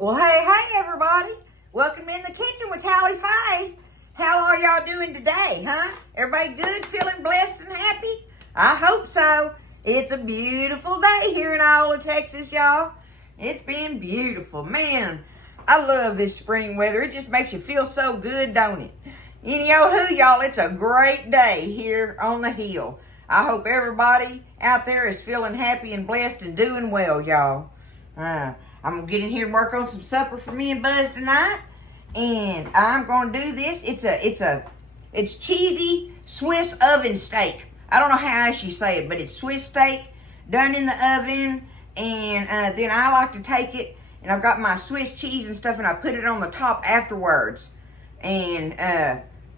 Well, hey, everybody. Welcome in the kitchen with Tally Faye. How are y'all doing today, huh? Everybody good, feeling blessed and happy? I hope so. It's a beautiful day here in Iowa, Texas, y'all. It's been beautiful. Man, I love this spring weather. It just makes you feel so good, don't it? Anywho, y'all, it's a great day here on the hill. I hope everybody out there is feeling happy and blessed and doing well, y'all. I'm gonna get in here and work on some supper for me and Buzz tonight, and I'm gonna do this. It's cheesy Swiss oven steak. I don't know how else you say it, but it's Swiss steak done in the oven, and then I like to take it, and I've got my Swiss cheese and stuff, and I put it on the top afterwards, and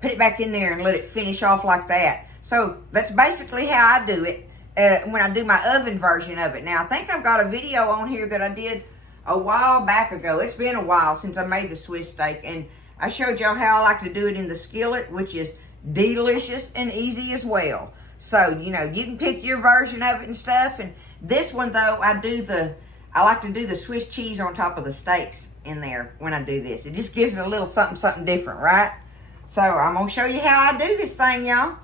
put it back in there and let it finish off like that. So that's basically how I do it when I do my oven version of it. Now, I think I've got a video on here that I did a while back ago. It's been a while since I made the Swiss steak, and I showed y'all how I like to do it in the skillet, which is delicious and easy as well. So, you know, you can pick your version of it and stuff. And this one, though, I like to do the Swiss cheese on top of the steaks in there when I do this. It just gives it a little something different, right? So I'm going to show you how I do this thing, y'all.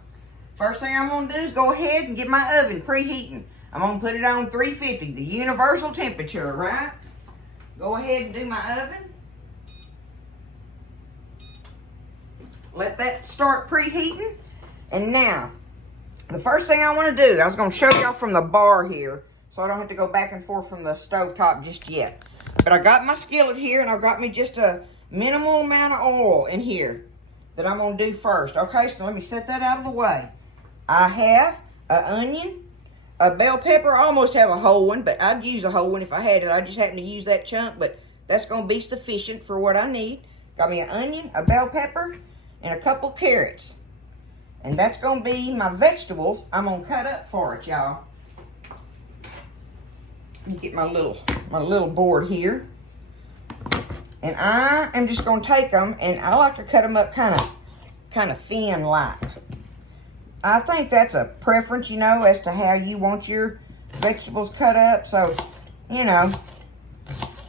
First thing I'm going to do is go ahead and get my oven preheating. I'm going to put it on 350, the universal temperature, right? Go ahead and do my oven. Let that start preheating. And now, the first thing I want to do, I was going to show y'all from the bar here, so I don't have to go back and forth from the stovetop just yet. But I got my skillet here, and I've got me just a minimal amount of oil in here that I'm going to do first. Okay, so let me set that out of the way. I have an onion, a bell pepper. I almost have a whole one, but I'd use a whole one if I had it. I just happen to use that chunk, but that's going to be sufficient for what I need. Got me an onion, a bell pepper, and a couple carrots. And that's going to be my vegetables I'm going to cut up for it, y'all. Let me get my little board here. And I am just going to take them, and I like to cut them up kind of thin like. I think that's a preference, you know, as to how you want your vegetables cut up. So, you know,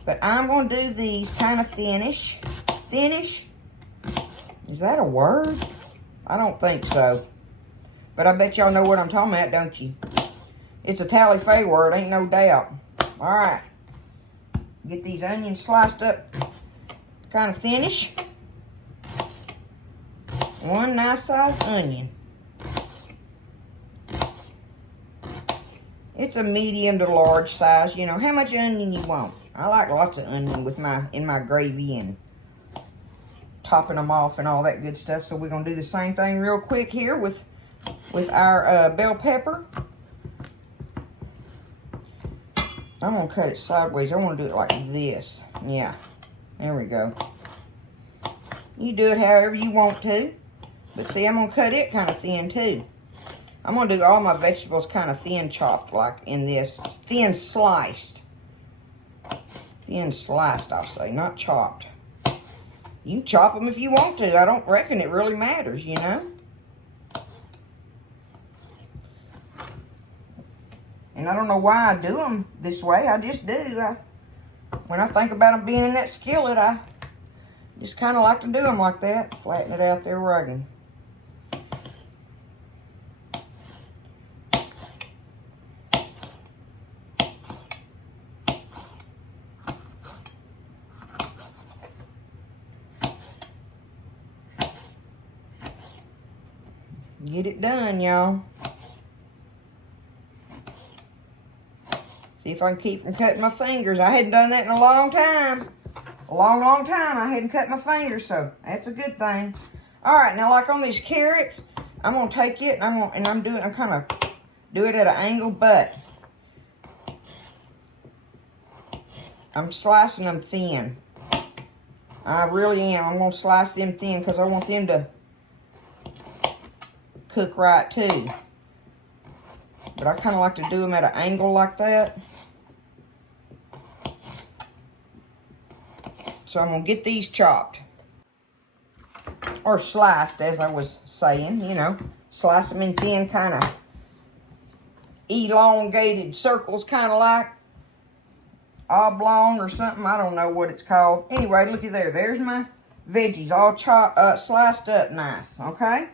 but I'm going to do these kind of thinnish. Thinnish? Is that a word? I don't think so. But I bet y'all know what I'm talking about, don't you? It's a Tally Faye word, ain't no doubt. All right. Get these onions sliced up kind of thinnish. One nice sized onion. It's a medium to large size, you know, how much onion you want. I like lots of onion in my gravy and topping them off and all that good stuff. So we're going to do the same thing real quick here with our bell pepper. I'm going to cut it sideways. I want to do it like this. Yeah, there we go. You do it however you want to. But see, I'm going to cut it kind of thin too. I'm going to do all my vegetables kind of thin chopped like in this. Thin sliced. Thin sliced, I'll say, not chopped. You can chop them if you want to. I don't reckon it really matters, you know. And I don't know why I do them this way. I just do. When I think about them being in that skillet, I just kind of like to do them like that. Flatten it out there where I can. Get it done, y'all. See if I can keep from cutting my fingers. I hadn't done that in a long time. A long time I hadn't cut my fingers, so that's a good thing. All right, now like on these carrots, I'm gonna take it and I'm kind of do it at an angle, but I'm slicing them thin. I really am. I'm gonna slice them thin because I want them to cook right too. But I kind of like to do them at an angle like that. So I'm going to get these chopped. Or sliced, as I was saying, you know. Slice them in thin, kind of elongated circles, kind of like. oblong or something. I don't know what it's called. Anyway, looky there. There's my veggies all sliced up nice, okay?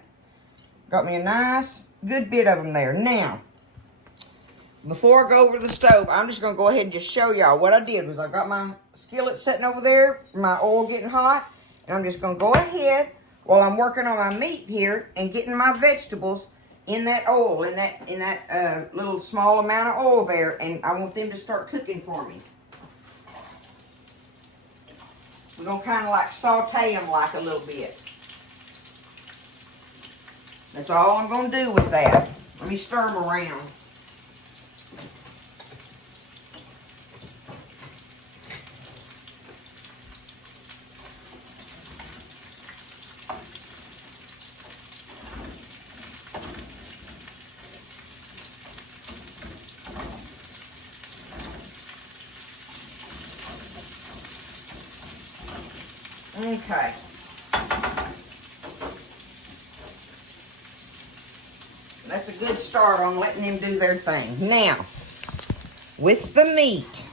Got me a nice, good bit of them there. Now, before I go over to the stove, I'm just going to go ahead and just show y'all. What I did was I got my skillet sitting over there, my oil getting hot, and I'm just going to go ahead while I'm working on my meat here and getting my vegetables in that oil, in that little small amount of oil there, and I want them to start cooking for me. We're going to kind of like saute them like a little bit. That's all I'm going to do with that. Let me stir them around. Okay. That's a good start on letting them do their thing. Now, with the meat,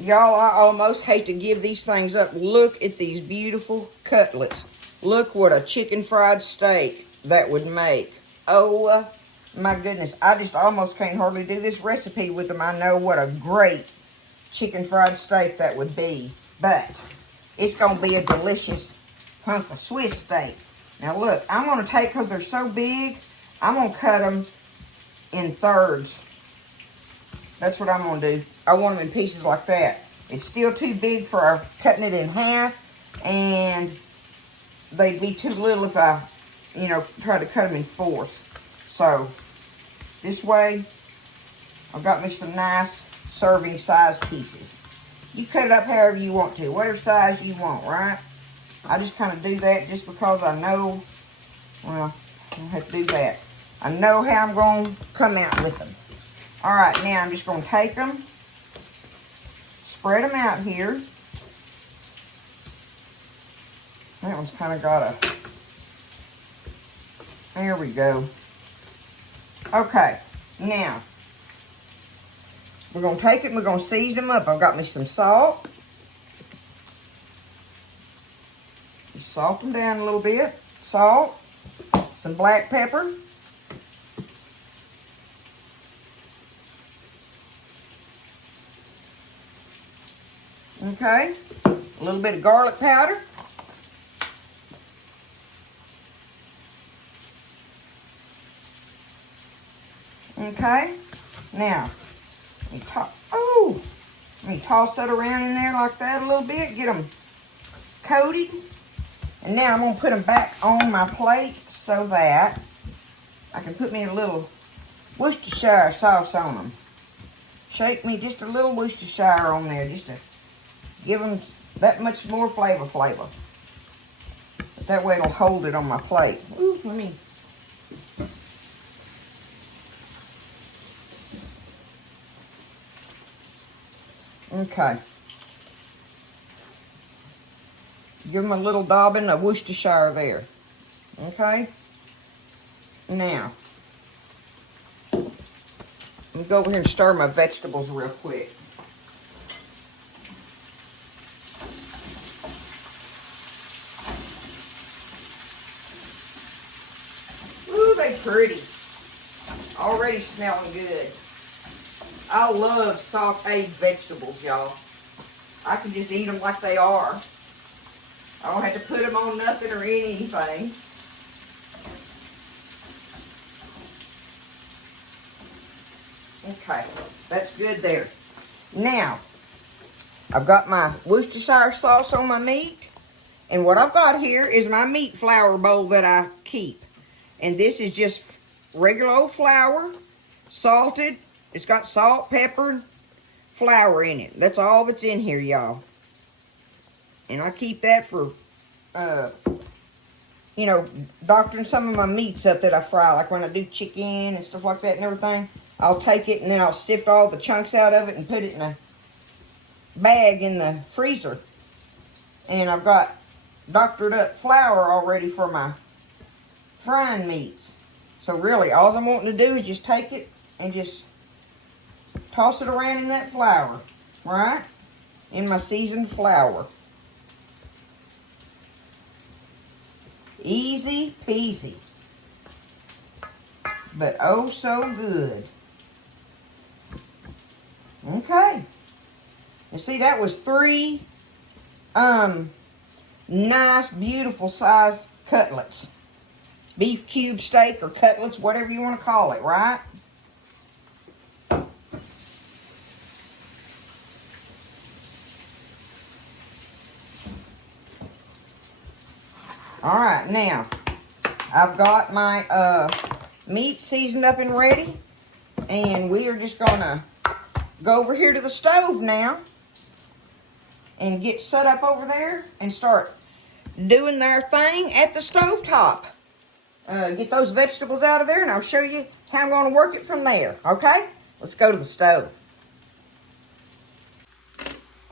y'all, I almost hate to give these things up. Look at these beautiful cutlets. Look what a chicken fried steak that would make. Oh, my goodness. I just almost can't hardly do this recipe with them. I know what a great chicken fried steak that would be. But it's going to be a delicious hunk of Swiss steak. Now, look, I'm going to take, because they're so big, I'm going to cut them in thirds. That's what I'm going to do. I want them in pieces like that. It's still too big for cutting it in half, and they'd be too little if I, try to cut them in fourths. So, this way, I've got me some nice serving size pieces. You cut it up however you want to, whatever size you want, right? I just kind of do that just because I know, well, I don't have to do that. I know how I'm going to come out with them. All right, now I'm just going to take them, spread them out here. That one's kind of got a, there we go. Okay, now, we're going to take it and we're going to season them up. I've got me some salt. Just salt them down a little bit. Salt. Some black pepper. Okay. A little bit of garlic powder. Okay. Now, let me toss that around in there like that a little bit. Get them coated. And now I'm going to put them back on my plate so that I can put me a little Worcestershire sauce on them. Shake me just a little Worcestershire on there just to give them that much more flavor. But that way it'll hold it on my plate. Ooh, let me... Okay. Give them a little daubing of Worcestershire there. Okay. Now, let me go over here and stir my vegetables real quick. Ooh, they pretty. Already smelling good. I love sauteed vegetables, y'all. I can just eat them like they are. I don't have to put them on nothing or anything. Okay, that's good there. Now, I've got my Worcestershire sauce on my meat. And what I've got here is my meat flour bowl that I keep. And this is just regular old flour, salted. It's got salt, pepper, flour in it. That's all that's in here, y'all. And I keep that for, doctoring some of my meats up that I fry. Like when I do chicken and stuff like that and everything. I'll take it and then I'll sift all the chunks out of it and put it in a bag in the freezer. And I've got doctored up flour already for my frying meats. So really, all I'm wanting to do is just take it and just toss it around in that flour. right, in my seasoned flour. Easy peasy, but oh so good. Okay. You see, that was 3 nice, beautiful size cutlets. Beef cube steak or cutlets, whatever you want to call it, right? All right, now, I've got my meat seasoned up and ready. And we are just going to go over here to the stove now and get set up over there and start doing their thing at the stove top. Get those vegetables out of there, and I'll show you how I'm going to work it from there, okay? Let's go to the stove.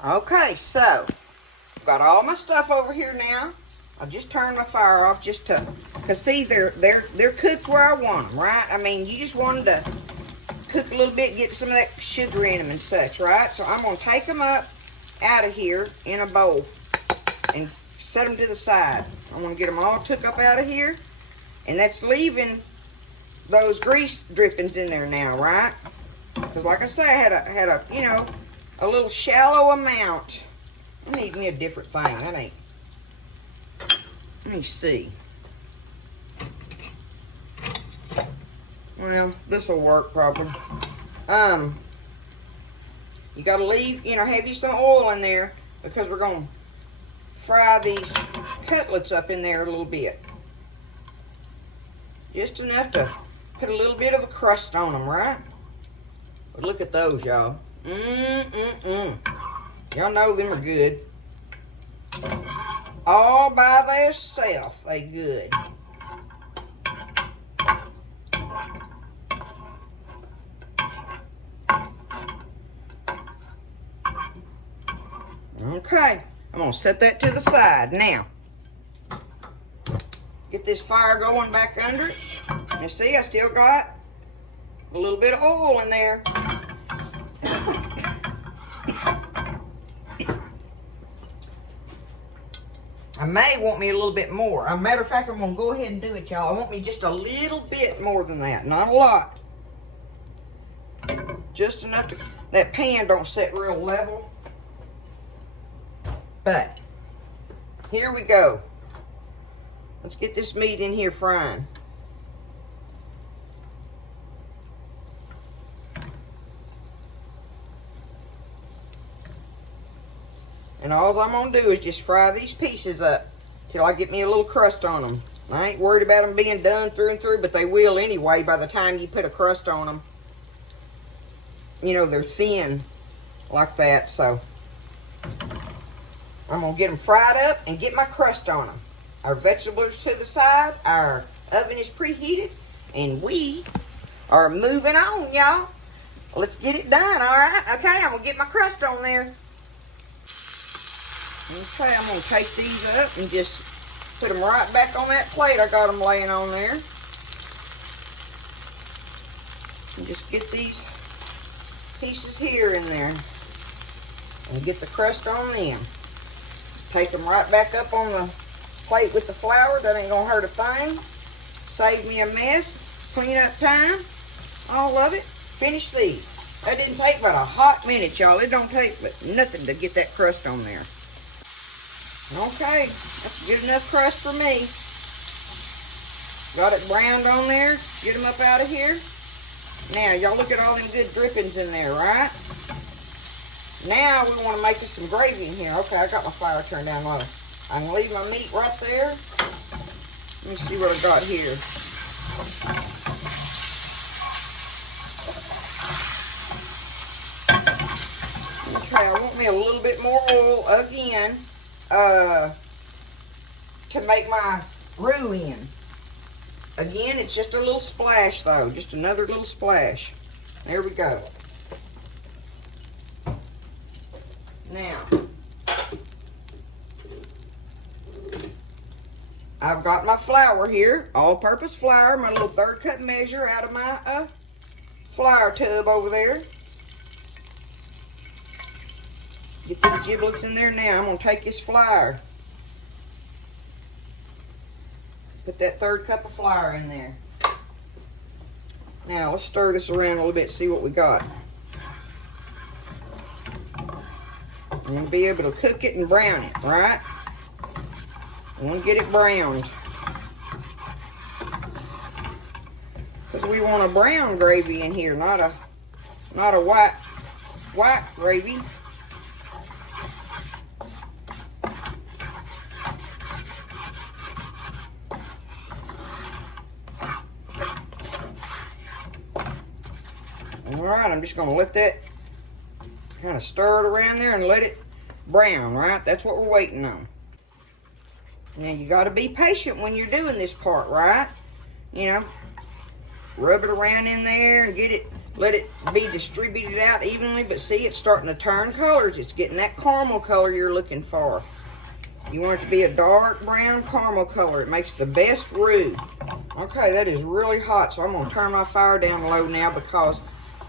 Okay, so I've got all my stuff over here now. I'll just turn my fire off just to, because see, they're cooked where I want them, right? I mean, you just want them to cook a little bit, get some of that sugar in them and such, right? So I'm going to take them up out of here in a bowl and set them to the side. I'm going to get them all took up out of here, and that's leaving those grease drippings in there now, right? Because like I say, I had a you know, a little shallow amount. I need me a different thing. Let me see. Well, this will work probably. You gotta leave, you know, have you some oil in there because we're gonna fry these cutlets up in there a little bit. Just enough to put a little bit of a crust on them, right? But look at those, y'all. Y'all know them are good. All by themselves, they good. Okay, I'm going to set that to the side. Now, get this fire going back under it. You see, I still got a little bit of oil in there. I may want me a little bit more. As a matter of fact, I'm going to go ahead and do it, y'all. I want me just a little bit more than that. Not a lot. Just enough to... That pan don't set real level. But, here we go. Let's get this meat in here frying. And all I'm going to do is just fry these pieces up till I get me a little crust on them. I ain't worried about them being done through and through, but they will anyway by the time you put a crust on them. You know, they're thin like that, so I'm going to get them fried up and get my crust on them. Our vegetables to the side, our oven is preheated, and we are moving on, y'all. Let's get it done, all right? Okay, I'm going to get my crust on there. Okay, I'm going to take these up and just put them right back on that plate I got them laying on there. And just get these pieces here in there and get the crust on them. Take them right back up on the plate with the flour. That ain't going to hurt a thing. Save me a mess. Clean up time. All of it. Finish these. That didn't take but a hot minute, y'all. It don't take but nothing to get that crust on there. Okay, that's good enough crust for me. Got it browned on there. Get them up out of here. Now, y'all look at all them good drippings in there, right? Now, we want to make us some gravy in here. Okay, I got my fire turned down low. I can leave my meat right there. Let me see what I got here. Okay, I want me a little bit more oil again. To make my roux in. Again, it's just a little splash though, just another little splash. There we go. Now, I've got my flour here, all-purpose flour, my little 1/3 cup measure out of my flour tub over there. giblets in there now. I'm going to take this flour. Put that 1/3 cup of flour in there. Now, let's stir this around a little bit, see what we got. I'm going to be able to cook it and brown it, right? I want to get it browned. Because we want a brown gravy in here, not a white gravy. Alright, I'm just going to let that kind of stir it around there and let it brown, right? That's what we're waiting on. Now, you got to be patient when you're doing this part, right? You know, rub it around in there and let it be distributed out evenly. But see, it's starting to turn colors. It's getting that caramel color you're looking for. You want it to be a dark brown caramel color. It makes the best roux. Okay, that is really hot, so I'm going to turn my fire down low now because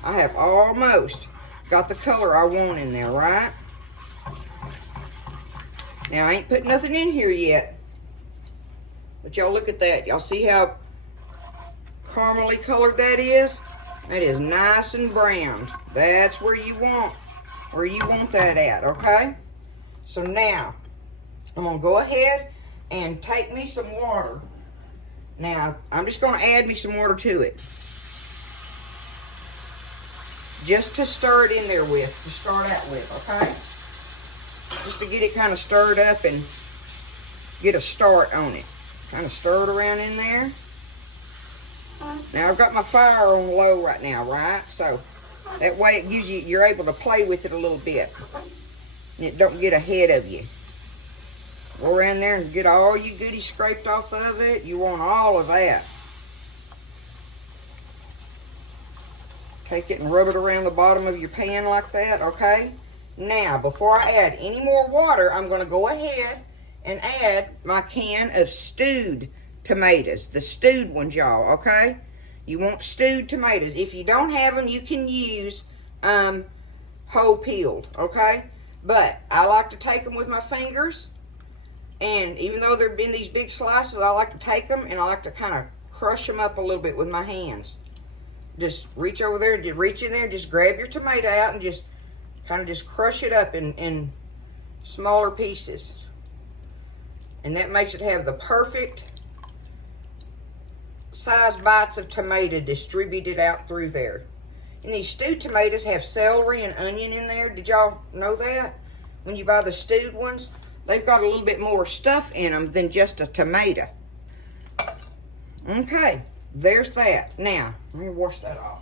I have almost got the color I want in there, right? Now, I ain't put nothing in here yet. But y'all look at that. Y'all see how caramely colored that is? That is nice and browned. That's where you want that at, okay? So now, I'm going to go ahead and take me some water. Now, I'm just going to add me some water to it. Just to stir it in there with, to start out with, okay? Just to get it kind of stirred up and get a start on it. Kind of stir it around in there. Now, I've got my fire on low right now, right? So, that way it gives you, you're able to play with it a little bit. And it don't get ahead of you. Go around there and get all you goodies scraped off of it. You want all of that. Take it and rub it around the bottom of your pan like that, okay? Now, before I add any more water, I'm going to go ahead and add my can of stewed tomatoes. The stewed ones, y'all, okay? You want stewed tomatoes. If you don't have them, you can use whole peeled, okay? But I like to take them with my fingers. And even though they're in these big slices, I like to take them and I like to kind of crush them up a little bit with my hands. Just reach over there, just reach in there, just grab your tomato out and just kind of just crush it up in smaller pieces. And that makes it have the perfect size bites of tomato distributed out through there. And these stewed tomatoes have celery and onion in there. Did y'all know that? When you buy the stewed ones, they've got a little bit more stuff in them than just a tomato. Okay. There's that. Now, let me wash that off.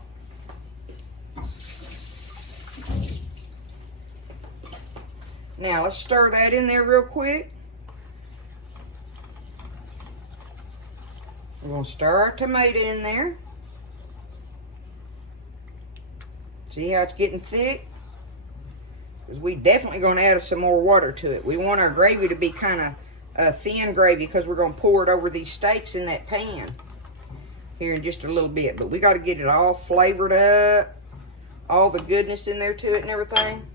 Now, let's stir that in there real quick. We're going to stir our tomato in there. See how it's getting thick? Because we definitely going to add some more water to it. We want our gravy to be kind of thin gravy because we're going to pour it over these steaks in that pan here in just a little bit. But we got to get it all flavored up, all the goodness in there to it and everything.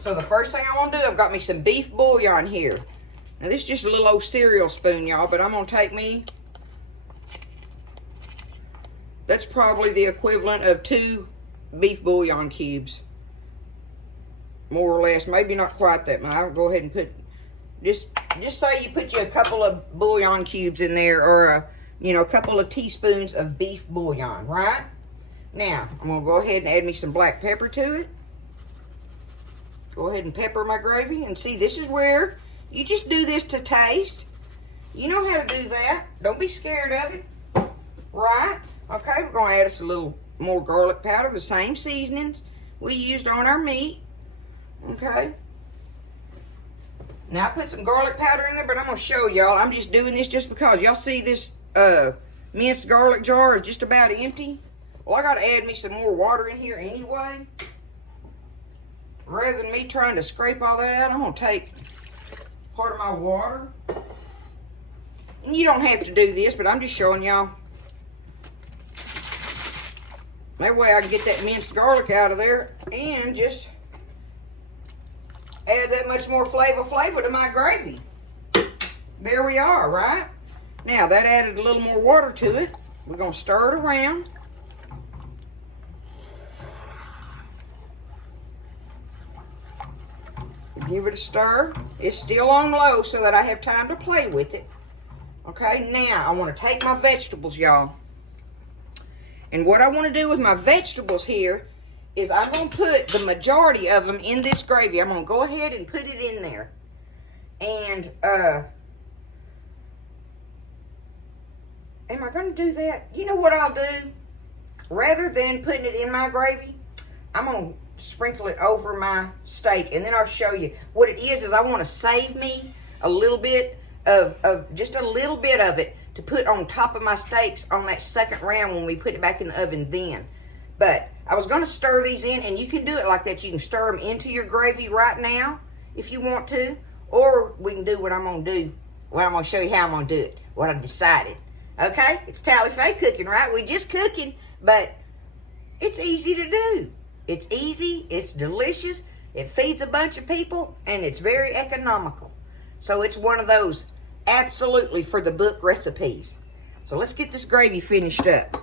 So the first thing I want to do, I've got me some beef bouillon here. Now this is just a little old cereal spoon, y'all, but I'm going to take me, that's probably the equivalent of 2 beef bouillon cubes. More or less, maybe not quite that much. I'll go ahead and put, just say you put you a couple of bouillon cubes in there, or a couple of teaspoons of beef bouillon, right? Now, I'm going to go ahead and add me some black pepper to it. Go ahead and pepper my gravy. And see, this is where you just do this to taste. You know how to do that. Don't be scared of it. Right? Okay, we're going to add us a little more garlic powder, the same seasonings we used on our meat. Okay. Now, I put some garlic powder in there, but I'm going to show y'all. I'm just doing this just because. Y'all see this minced garlic jar is just about empty. Well, I got to add me some more water in here anyway. Rather than me trying to scrape all that out, I'm going to take part of my water. And you don't have to do this, but I'm just showing y'all. That way I can get that minced garlic out of there and just add that much more flavor to my gravy. There we are, right? Now, that added a little more water to it. We're going to stir it around. Give it a stir. It's still on low so that I have time to play with it. Okay, now I want to take my vegetables, y'all. And what I want to do with my vegetables here is I'm going to put the majority of them in this gravy. I'm going to go ahead and put it in there. And, am I going to do that? You know what I'll do? Rather than putting it in my gravy, I'm going to sprinkle it over my steak, and then I'll show you what it is I want to save me a little bit of just a little bit of it to put on top of my steaks on that second round when we put it back in the oven then. But I was going to stir these in, and you can do it like that. You can stir them into your gravy right now if you want to, or we can do what I'm going to do. Well, I'm going to show you how I'm going to do it, what I decided. Okay? It's Tally Faye cooking, right? We're just cooking, but it's easy to do. It's easy, it's delicious, it feeds a bunch of people, and it's very economical. So it's one of those absolutely for the book recipes. So let's get this gravy finished up.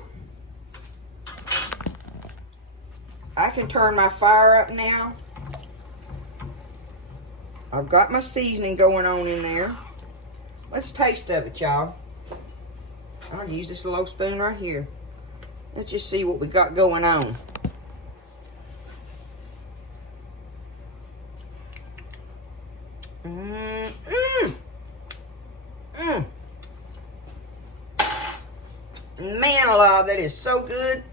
I can turn my fire up now. I've got my seasoning going on in there. Let's taste of it, y'all. I'll use this little spoon right here. Let's just see what we got going on. Man alive, that is so good.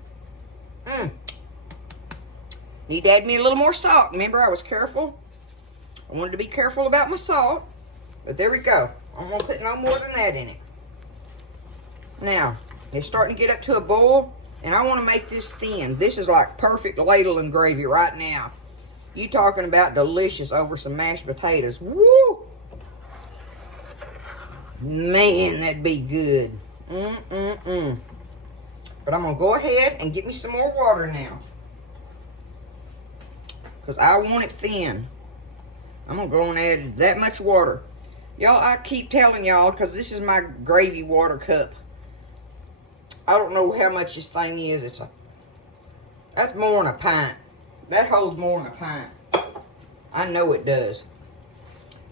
Need to add me a little more salt. Remember, I was careful. I wanted to be careful about my salt. But there we go. I'm going to put no more than that in it. Now, it's starting to get up to a boil, and I want to make this thin. This is like perfect ladling gravy right now. You talking about delicious over some mashed potatoes. Woo! Man, that'd be good. But I'm going to go ahead and get me some more water now. Because I want it thin. I'm going to go and add that much water. Y'all, I keep telling y'all, because this is my gravy water cup. I don't know how much this thing is. That's more than a pint. That holds more than a pint. I know it does.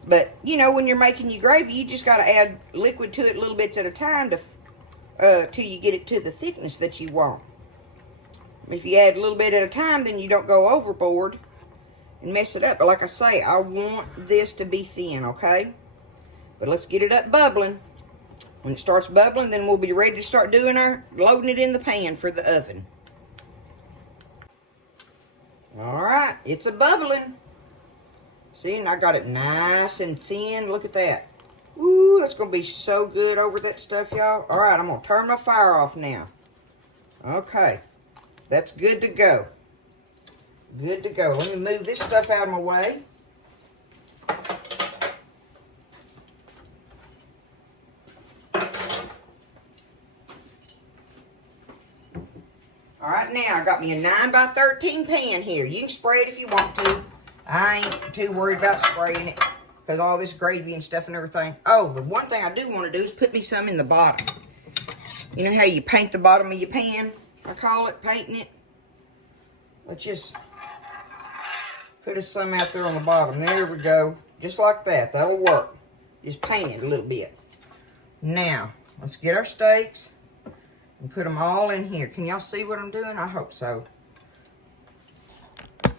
But, you know, when you're making your gravy, you just got to add liquid to it little bits at a time till you get it to the thickness that you want. If you add a little bit at a time, then you don't go overboard and mess it up. But like I say, I want this to be thin, okay? But let's get it up bubbling. When it starts bubbling, then we'll be ready to start loading it in the pan for the oven. Alright, it's a bubbling. See, and I got it nice and thin. Look at that. Ooh, that's going to be so good over that stuff, y'all. Alright, I'm going to turn my fire off now. Okay, that's good to go. Good to go. Let me move this stuff out of my way. Alright, now I got me a 9 by 13 pan here. You can spray it if you want to. I ain't too worried about spraying it because all this gravy and stuff and everything. Oh, the one thing I do want to do is put me some in the bottom. You know how you paint the bottom of your pan? I call it painting it. Let's just put us some out there on the bottom. There we go. Just like that. That'll work. Just paint it a little bit. Now, let's get our steaks and put them all in here. Can y'all see what I'm doing? I hope so.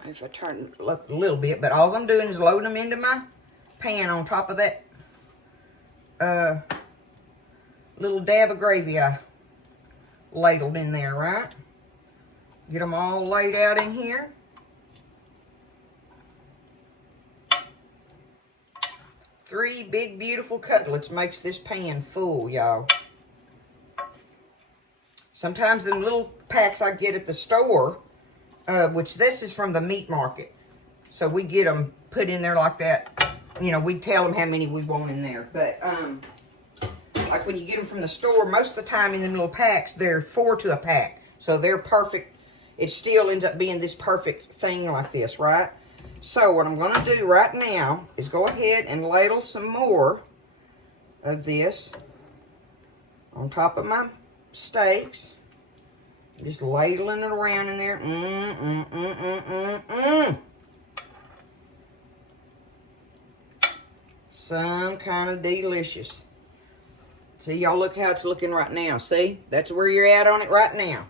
If I turn it up a little bit, but all I'm doing is loading them into my pan on top of that little dab of gravy I ladled in there, right? Get them all laid out in here. Three big, beautiful cutlets makes this pan full, y'all. Sometimes them little packs I get at the store, which this is from the meat market. So we get them put in there like that. You know, we tell them how many we want in there. But, like when you get them from the store, most of the time in the little packs, they're 4 to a pack. So they're perfect. It still ends up being this perfect thing like this, right? So what I'm going to do right now is go ahead and ladle some more of this on top of my steaks. Just ladling it around in there. Some kind of delicious. See, y'all, look how it's looking right now. See? That's where you're at on it right now.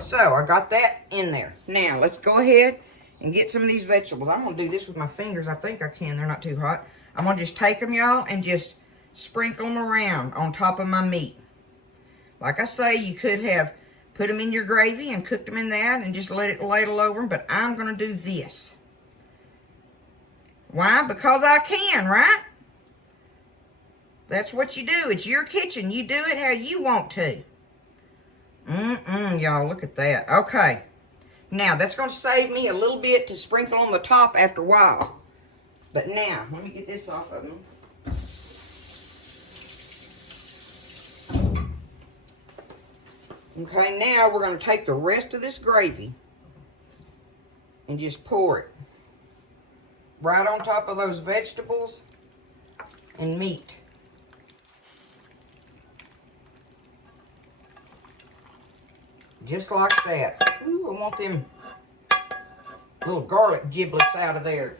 So, I got that in there. Now, let's go ahead and get some of these vegetables. I'm going to do this with my fingers. I think I can. They're not too hot. I'm going to just take them, y'all, and just sprinkle them around on top of my meat. Like I say, you could have put them in your gravy and cooked them in that and just let it ladle over them. But I'm going to do this. Why? Because I can, right? That's what you do. It's your kitchen. You do it how you want to. Y'all, look at that. Okay. Now, that's going to save me a little bit to sprinkle on the top after a while. But now, let me get this off of them. Okay, now we're going to take the rest of this gravy and just pour it right on top of those vegetables and meat. Just like that. Ooh, I want them little garlic giblets out of there.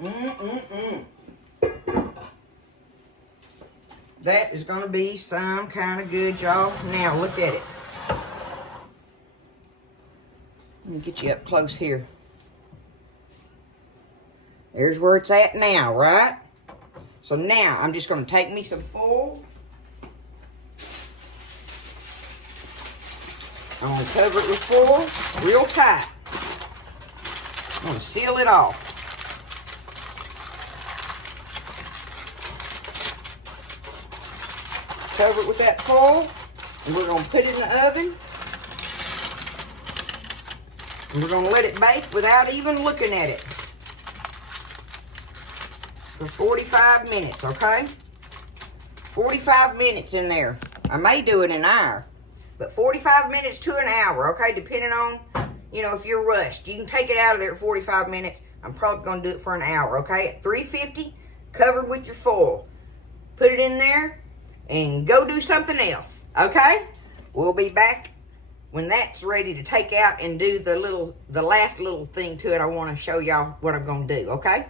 That is going to be some kind of good, y'all. Now, look at it. Let me get you up close here. There's where it's at now, right? So now, I'm just going to take me some foil. I'm going to cover it with foil real tight. I'm going to seal it off. Cover it with that foil, and we're going to put it in the oven. And we're going to let it bake without even looking at it for 45 minutes, okay? 45 minutes in there. I may do it in an hour, but 45 minutes to an hour, okay? Depending on, you know, if you're rushed. You can take it out of there at 45 minutes. I'm probably going to do it for an hour, okay? At 350, covered with your foil. Put it in there and go do something else, okay? We'll be back when that's ready to take out and do the last little thing to it. I want to show y'all what I'm going to do, okay?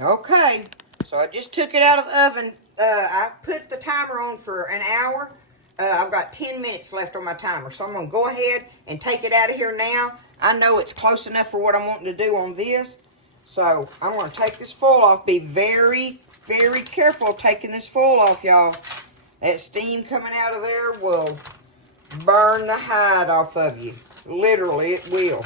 Okay, so I just took it out of the oven. I put the timer on for an hour. I've got 10 minutes left on my timer, so I'm going to go ahead and take it out of here now. I know it's close enough for what I'm wanting to do on this, so I'm going to take this foil off. Be very, very careful taking this foil off, y'all. That steam coming out of there will burn the hide off of you. Literally, it will.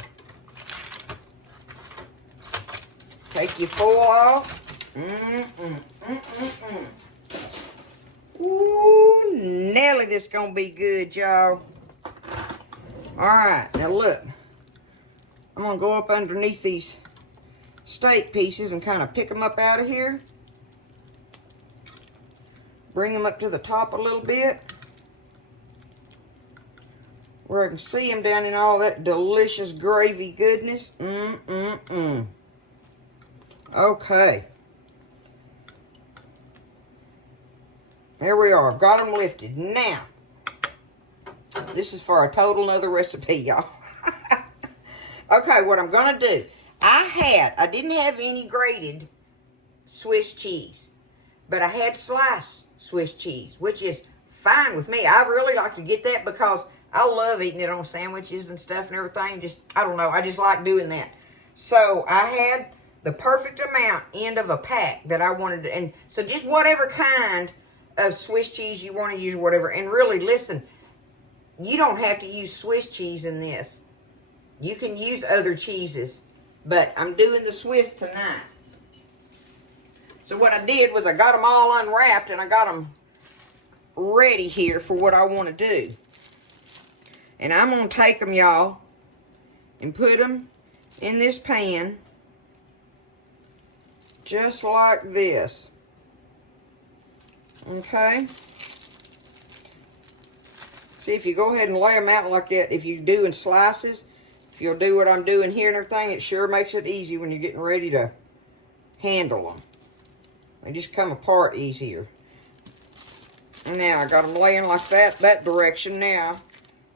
Take your foil off. Ooh, Nelly, this is going to be good, y'all. Alright, now look. I'm going to go up underneath these steak pieces and kind of pick them up out of here. Bring them up to the top a little bit, where I can see them down in all that delicious gravy goodness. Okay. There we are. Got them lifted. Now, this is for a total nother recipe, y'all. Okay, what I'm going to do. I didn't have any grated Swiss cheese, but I had sliced Swiss cheese, which is fine with me. I really like to get that because I love eating it on sandwiches and stuff and everything. Just, I don't know, I just like doing that. So I had the perfect amount end of a pack that I wanted to, and so just whatever kind of Swiss cheese you want to use, whatever. And really, listen, you don't have to use Swiss cheese in this. You can use other cheeses, but I'm doing the Swiss tonight. So what I did was I got them all unwrapped and I got them ready here for what I want to do. And I'm going to take them, y'all, and put them in this pan just like this. Okay? See, if you go ahead and lay them out like that, if you do in slices, if you'll do what I'm doing here and everything, it sure makes it easy when you're getting ready to handle them. They just come apart easier. Now, I got them laying like that direction. Now,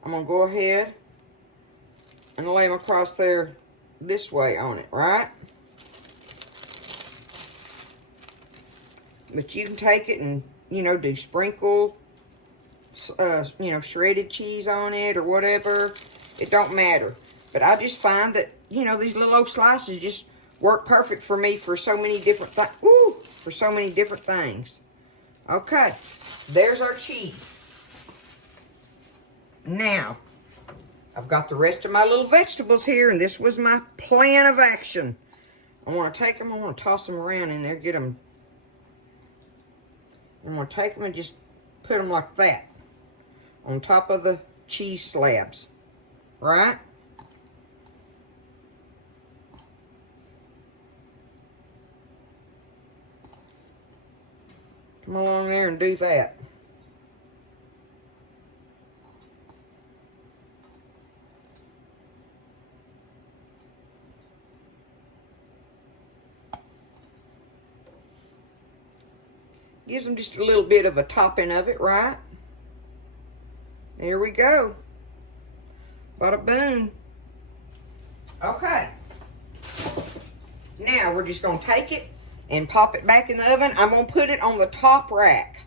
I'm going to go ahead and lay them across there this way on it, right? But you can take it and, you know, do sprinkle, you know, shredded cheese on it or whatever. It don't matter. But I just find that, you know, these little old slices just work perfect for me for so many different things. Woo! For so many different things. Okay. There's our cheese. Now, I've got the rest of my little vegetables here, and this was my plan of action. I want to take them, I want to toss them around in there, get them. I'm going to take them and just put them like that on top of the cheese slabs, right? Come along there and do that. Gives them just a little bit of a topping of it, right? There we go. Bada boom. Okay. Now we're just going to take it and pop it back in the oven. I'm going to put it on the top rack.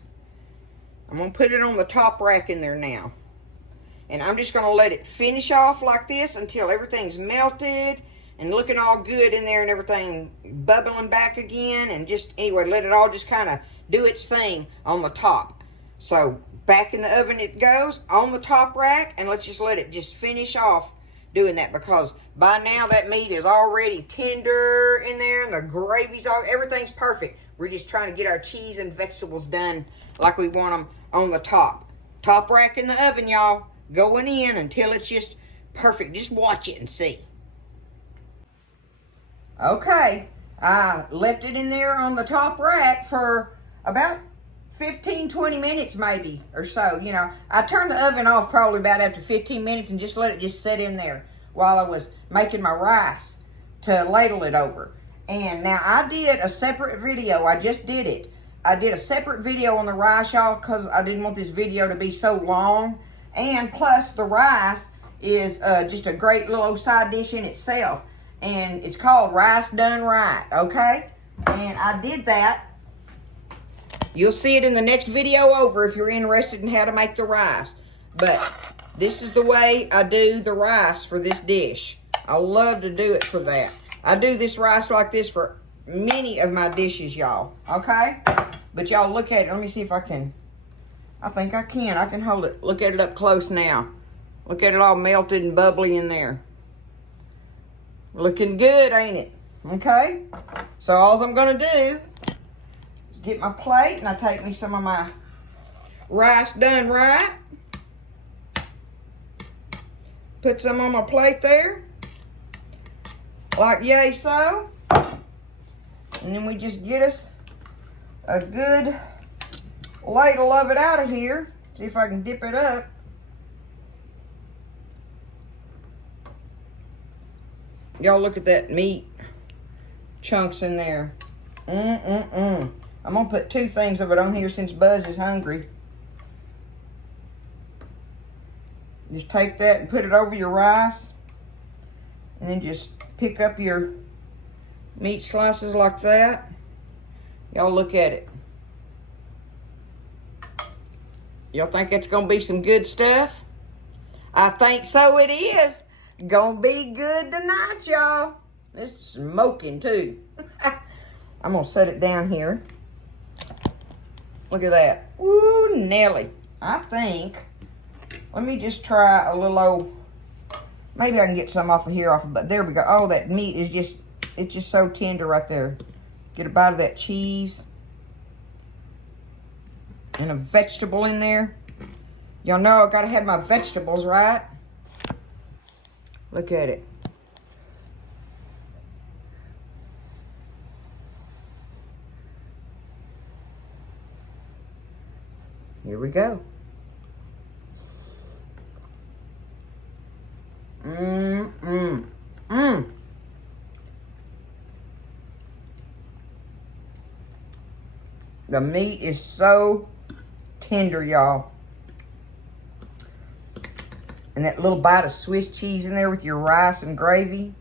I'm going to put it on the top rack in there now. And I'm just going to let it finish off like this until everything's melted and looking all good in there and everything bubbling back again. And just, anyway, let it all just kind of do its thing on the top. So back in the oven it goes on the top rack, and let's just let it just finish off doing that, because by now that meat is already tender in there and the gravy's all, everything's perfect. We're just trying to get our cheese and vegetables done like we want them on the top. Top rack in the oven, y'all. Going in until it's just perfect. Just watch it and see. Okay, I left it in there on the top rack for about 15-20 minutes maybe or so. You know, I turned the oven off probably about after 15 minutes and just let it just sit in there while I was making my rice to ladle it over. And now I did a separate video. I just did it. I did a separate video on the rice, y'all, because I didn't want this video to be so long. And plus the rice is just a great little side dish in itself. And it's called Rice Done Right, okay? And I did that. You'll see it in the next video over if you're interested in how to make the rice. But this is the way I do the rice for this dish. I love to do it for that. I do this rice like this for many of my dishes, y'all. Okay? But y'all look at it. Let me see if I can. I think I can. I can hold it. Look at it up close now. Look at it all melted and bubbly in there. Looking good, ain't it? Okay? So all I'm going to do is get my plate, and I take me some of my rice done right. Put some on my plate there. Like yay so. And then we just get us a good ladle of it out of here. See if I can dip it up. Y'all look at that meat chunks in there. I'm gonna put 2 things of it on here since Buzz is hungry. Just take that and put it over your rice. And then just pick up your meat slices like that. Y'all look at it. Y'all think it's gonna be some good stuff? I think so it is. Gonna be good tonight, y'all. It's smoking too. I'm gonna set it down here. Look at that. Woo, Nelly. I think, let me just try a little old, maybe I can get some off of here, but there we go. Oh, that meat is just, it's just so tender right there. Get a bite of that cheese. And a vegetable in there. Y'all know I gotta have my vegetables, right? Look at it. Here we go. The meat is so tender, y'all. And that little bite of Swiss cheese in there with your rice and gravy.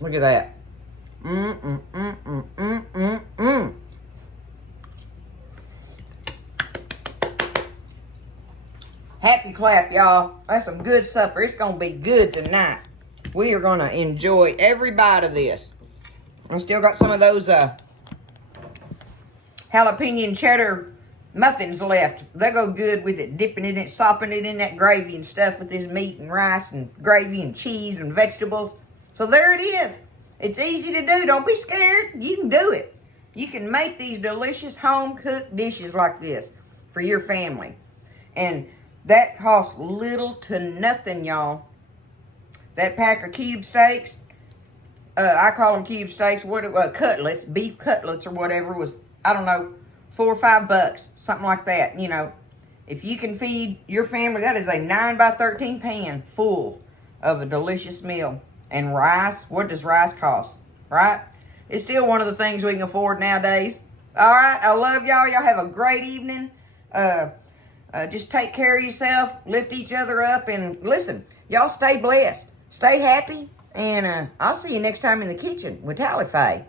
Look at that. Happy clap, y'all. That's some good supper. It's going to be good tonight. We are going to enjoy every bite of this. I still got some of those jalapeno and cheddar muffins left. They go good with it, dipping it in, sopping it in that gravy and stuff with this meat and rice and gravy and cheese and vegetables. So there it is. It's easy to do. Don't be scared. You can do it. You can make these delicious home-cooked dishes like this for your family. And that costs little to nothing, y'all. That pack of cube steaks, I call them cube steaks, cutlets, beef cutlets or whatever, was, I don't know, $4 or $5, something like that. You know, if you can feed your family, that is a 9 by 13 pan full of a delicious meal. And rice, what does rice cost, right? It's still one of the things we can afford nowadays. All right, I love y'all. Y'all have a great evening. Just take care of yourself, lift each other up, and listen, y'all stay blessed, stay happy, and I'll see you next time in the kitchen with Tally Faye.